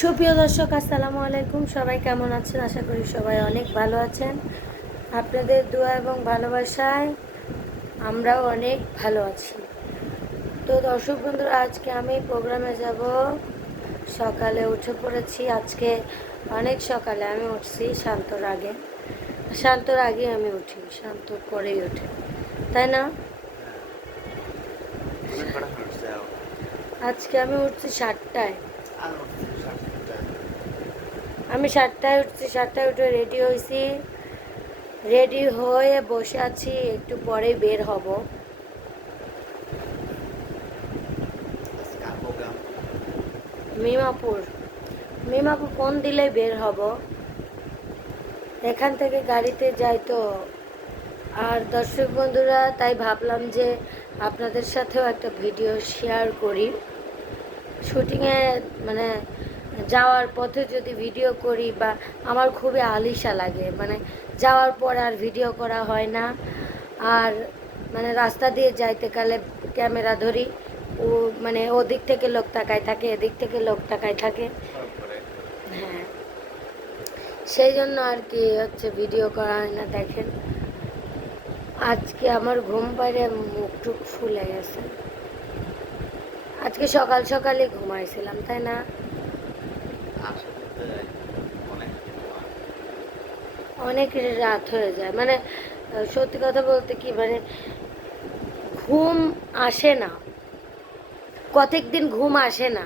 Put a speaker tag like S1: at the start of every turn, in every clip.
S1: সুপ্রিয় দর্শক আসসালামু আলাইকুম। সবাই কেমন আছেন? আশা করি সবাই অনেক ভালো আছেন। আপনাদের দোয়া এবং ভালোবাসায় আমরাও অনেক ভালো আছি। তো দর্শক বন্ধুরা আজকে আমি প্রোগ্রামে যাব। সকালে উঠে পড়েছি। আজকে অনেক সকালে আমি উঠছি শান্তর আগে। শান্তর আগে আমি উঠি শান্ত পরেই উঠে। তাই না? আজকে আমি উঠছি সাতটায়। আমি সাতটায় উঠছি, সাতটায় উঠে রেডি হয়েছি রেডি হয়ে বসে আছি, একটু পরে বের হব। মিমাপুর। মিমাপুর ফোন দিলেই বের হব? এখান থেকে গাড়িতে যাই তো। আর দর্শক বন্ধুরা, তাই ভাবলাম যে আপনাদের সাথেও একটা ভিডিও শেয়ার করি। শুটিংয়ে মানে যাওয়ার পথে যদি ভিডিও করি বা আমার খুবই আলিশা লাগে মানে যাওয়ার পর আর ভিডিও করা হয় না। আর মানে রাস্তা দিয়ে যাইতে কালে ক্যামেরা ধরি, ও মানে ওদিক থেকে লোক তাকায় থাকে, এদিক থেকে লোক তাকায় থাকে। হ্যাঁ। সেই জন্য আর কি হচ্ছে ভিডিও করা হয় না, দেখেন। আজকে আমার ঘুম পাড়ে মুখ টুক ফুলে গেছে। আজকে সকাল সকালে ঘুমাইছিলাম, তাই না?
S2: অনেক
S1: রাত হয়ে যায়। মানে সত্যি কথা বলতে কি মানে ঘুম আসে না। কতক দিন ঘুম আসে না।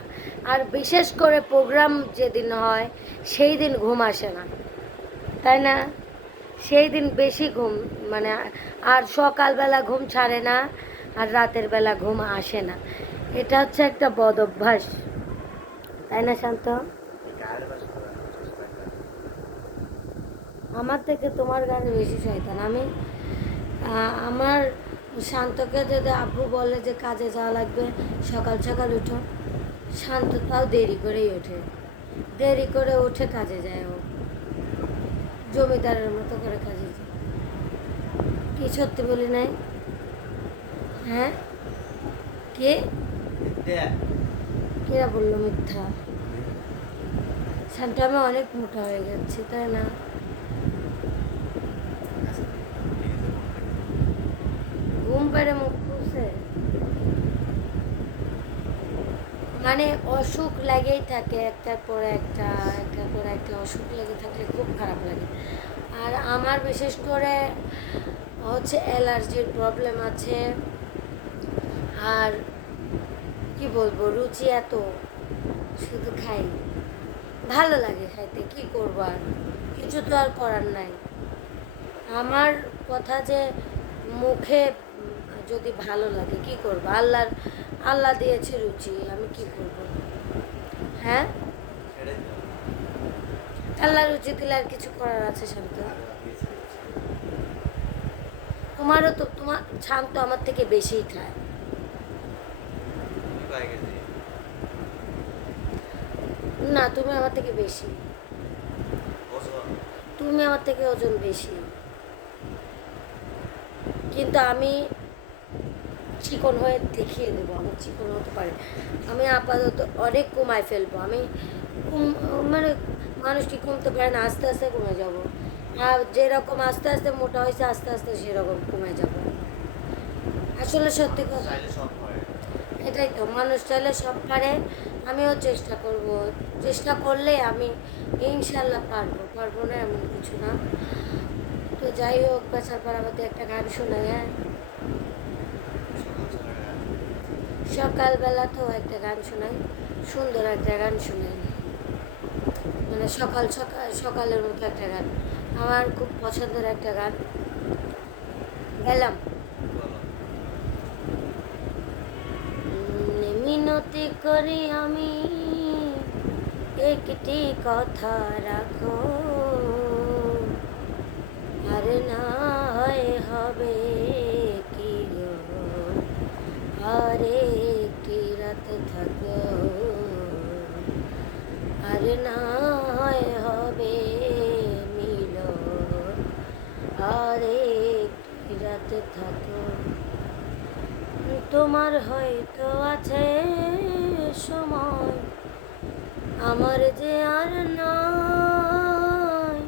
S1: আর বিশেষ করে প্রোগ্রাম যেদিন হয়, সেই দিন ঘুম আসে না। তাই না? সেই দিন বেশি ঘুম মানে আর সকালবেলা ঘুম ছাড়ে না, আর রাতের বেলা ঘুম আসে না। এটা হচ্ছে একটা বদ অভ্যাস। তাই না, শান্ত
S2: গায়ের বাসা করার চেষ্টা করি
S1: আমার থেকে তোমার গানে বেশি শয়তান। আমি আমার শান্তকে যদি আব্বু বলে যে কাজে যাওয়া লাগবে সকাল সকাল উঠো। শান্ত তাও দেরি করেই ওঠে। দেরি করে উঠে কাজে যায় ও। জমিদারের মতো করে কাজে যায়। কি সত্যি বলি নাই? হ্যাঁ? কে? কেরা বলল মিথ্যা? শান্ত আমি অনেক মোটা হয়ে যাচ্ছি তাই না? পেড়ে মুখ মানে অসুখ লাগেই থাকে, একটার পর একটা, একটার পর একটা অসুখ লেগে থাকলে খুব খারাপ লাগে। আর আমার বিশেষ করে হচ্ছে অ্যালার্জির প্রবলেম আছে। আর কি বলব, রুচি এত, শুধু খাই। ভালো লাগে খাইতে, কি করব আর? কিছু তো আর করার নাই। আমার কথা যে মুখে যদি ভালো লাগে, কি করব? আল্লাহর, আল্লাহ দিয়েছে রুচি, আমি কি করব? হ্যাঁ? আল্লাহ রুচি দিলে আর কিছু করার আছে শান্ত? তোমারও তো, তোমার, শান্ত আমার থেকে বেশিই খায়। না, তুমি আমার থেকে বেশি। তুমি আমার থেকে ওজন বেশি। কিন্তু আমি চিকন হয়ে দেখিয়ে দেবো আমার চিকন হতে পারে। আমি আপাতত অনেক কমায় ফেলব। আমি কম- মানে মানুষটি কমতে পারে না আস্তে আস্তে কমে যাব। আর যেরকম আস্তে আস্তে মোটা হয়েছে আস্তে আস্তে সেরকম কমে যাব। আসলে সত্যি কথা এটাই তো মানুষ চাইলে সব পারে আমিও চেষ্টা করব। চেষ্টা করলে আমি ইনশাল্লাহ পারব পারব না এমন কিছু না। তো যাই হোক পেশার পাড়াবাতে একটা গান শোনা হ্যাঁ
S2: সকাল সকাল
S1: সকালবেলা তো একটা গান শোনাই, সুন্দর একটা গান শোনাই। মানে সকাল সকাল সকালের মতো একটা গান। আমার খুব পছন্দের একটা গান গেলাম মিনতি করি আমি, একটি কথা রাখো। আর না হয় হবে। হয় হবে মিল আর একটি রাত থাকো? তোমার হয়তো আছে সময়, আমার যে আর নয়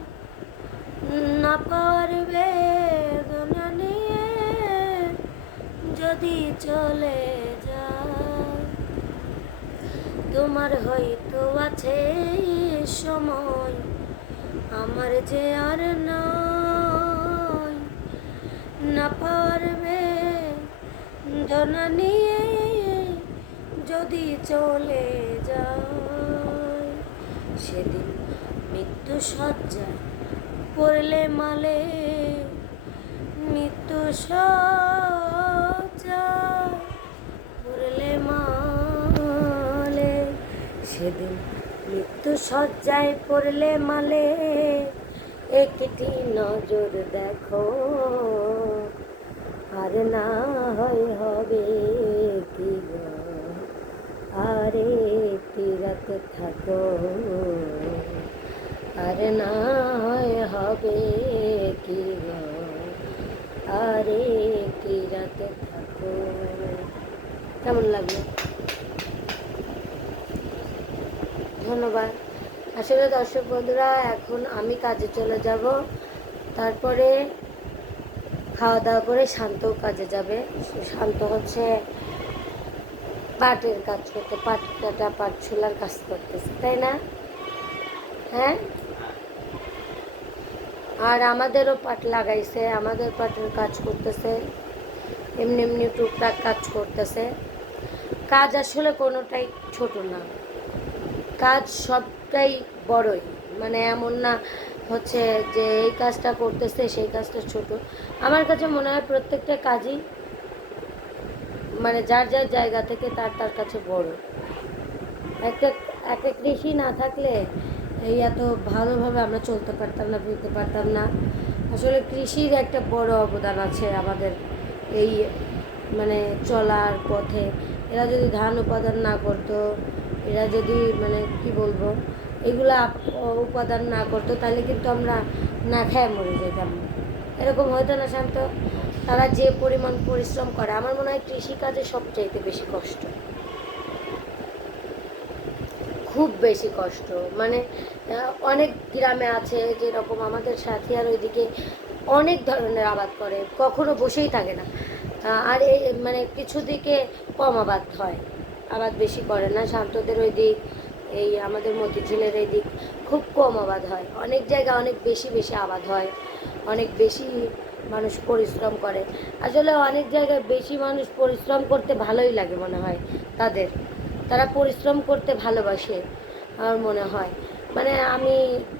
S1: না পারবে নিয়ে যদি চলে যায়, তোমার হয়তো আছে সময়, আমার যে আর নয় না পারবে ধনা নিয়ে যদি চলে যায়। সেদিন মৃত্যু সজ্জায় পড়লে মালে, মৃত্যু সজ্জায় পড়লে মালে। সেদিন মৃত্যু সজ্জায় পড়লে মালে, একটি নজর দেখো। আর না হয় হবে কি আরে তীরাতে থাকো। আর না হয় হবে কি আরে তীরাতে থাকো। কেমন লাগল? ধন্যবাদ। আসলে দর্শক বন্ধুরা, এখন আমি কাজে চলে যাব। তারপরে খাওয়া দাওয়া করে শান্ত কাজে যাবে। শান্ত হচ্ছে পাটের কাজ করতে, পাট কাটা, পাট ছোলার কাজ করতেছে, তাই না? হ্যাঁ? আর আমাদেরও পাট লাগাইছে, আমাদের পাটের কাজ করতেছে, এমনি এমনি টুকটাক কাজ করতেছে। কাজ আসলে কোনোটাই ছোট না। কাজ সবটাই বড়ই। মানে এমন না হচ্ছে যে এই কাজটা করতেছে, সেই কাজটা ছোট। আমার কাছে মনে হয় প্রত্যেকটা কাজই মানে যার যার জায়গা থেকে তার তার কাছে বড়। একটা একটা কৃষি না থাকলে এই এত ভালোভাবে আমরা চলতে পারতাম না ফিরতে পারতাম না। আসলে কৃষির একটা বড় অবদান আছে আমাদের এই মানে চলার পথে। এরা যদি ধান উপাদান না করতো এরা যদি মানে কি বলব, এগুলা উপাদান না করতো, তাহলে কিন্তু আমরা না খেয়ে মরে যেতাম। এরকম হয়তো না, শান্ত? তারা যে পরিমাণ পরিশ্রম করে, আমার মনে হয় কৃষিকাজে সবচাইতে বেশি কষ্ট। খুব বেশি কষ্ট। মানে অনেক গ্রামে আছে যেরকম আমাদের সাথে আর ওইদিকে অনেক ধরনের আবাদ করে, কখনো বসেই থাকে না। আর এই মানে কিছু দিকে কম আবাদ হয়। আবাদ বেশি করে না। শান্তদের ওই দিক, এই আমাদের মতিঝিলের এই দিক খুব কম আবাদ হয়। অনেক জায়গায় অনেক বেশি বেশি আবাদ হয়। অনেক বেশি মানুষ পরিশ্রম করে। আসলে অনেক জায়গায় বেশি মানুষ পরিশ্রম করতে ভালোই লাগে মনে হয় তাদের। তারা পরিশ্রম করতে ভালোবাসে আমার মনে হয়। মানে আমি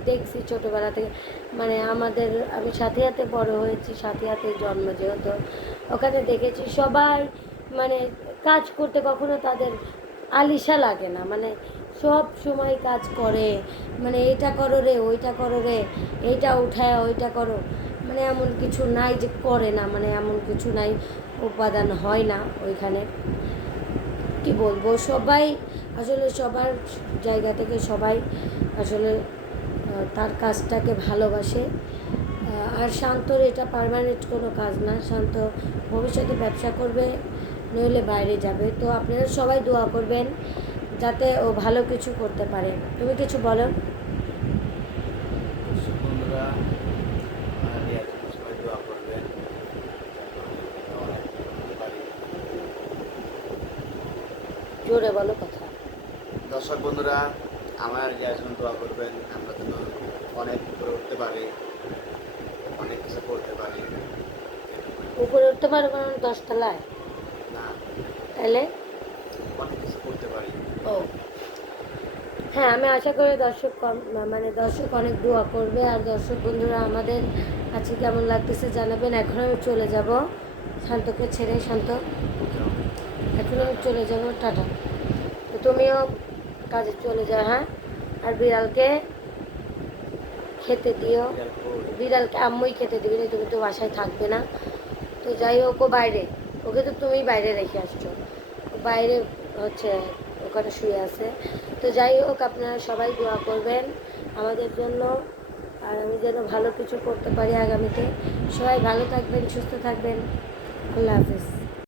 S1: দেখছি ছোটোবেলা থেকে মানে আমাদের, আমি সাথিয়াতে বড় হয়েছি, সাথিয়াতে জন্ম যেহেতু। ওখানে দেখেছি সবাই মানে কাজ করতে কখনো তাদের আলিশা লাগে না। মানে সব সময় কাজ করে মানে এটা করো রে, ওইটা করো রে, এইটা উঠায়, ওইটা করো। মানে এমন কিছু নাই যে করে না মানে এমন কিছু নাই, উপাদান হয় না ওইখানে। কি বলব, সবাই আসলে সবার জায়গা থেকে সবাই আসলে তার কাজটাকে ভালোবাসে। আর শান্তর এটা পার্মানেন্ট কোনো কাজ না। শান্ত ভবিষ্যতে ব্যবসা করবে নইলে বাইরে যাবে। তো আপনারা সবাই দোয়া করবেন যাতে ও ভালো কিছু করতে পারে। তুমি কিছু বলো?
S2: বন্ধুরা দোয়া করবেন
S1: জোরে বলো কথা।
S2: দর্শক বন্ধুরা আমার জন্য দোয়া করবেন। আমরা যেন অনেক উপরে উঠতে পারি অনেক কিছু করতে পারি।
S1: উপরে উঠতে পারব না দশতলায়? তাহলে? ও। হ্যাঁ আমি আশা করি দর্শক মানে দর্শক অনেক দোয়া করবে। আর দর্শক বন্ধুরা আমাদের আজকে কেমন লাগতেছে জানাবেন। এখন আমি চলে যাব। শান্তকে ছেড়ে শান্ত। এখন আমি চলে যাব। টাটা। তো তুমিও কাজে চলে যাও হ্যাঁ? আর বিড়ালকে খেতে দিও। বিড়ালকে আম্মুই খেতে দিবি না তুমি তো বাসায় থাকবে না। তো যাই হোক ও বাইরে। ওকে তো তুমি বাইরে রেখে আসছো। বাইরে হচ্ছে ওখানে শুয়ে আছে। তো যাই হোক, আপনারা সবাই দোয়া করবেন আমাদের জন্য। আর আমি যেন ভালো কিছু করতে পারি আগামীতে। সবাই ভালো থাকবেন, সুস্থ থাকবেন। আল্লাহ হাফিজ।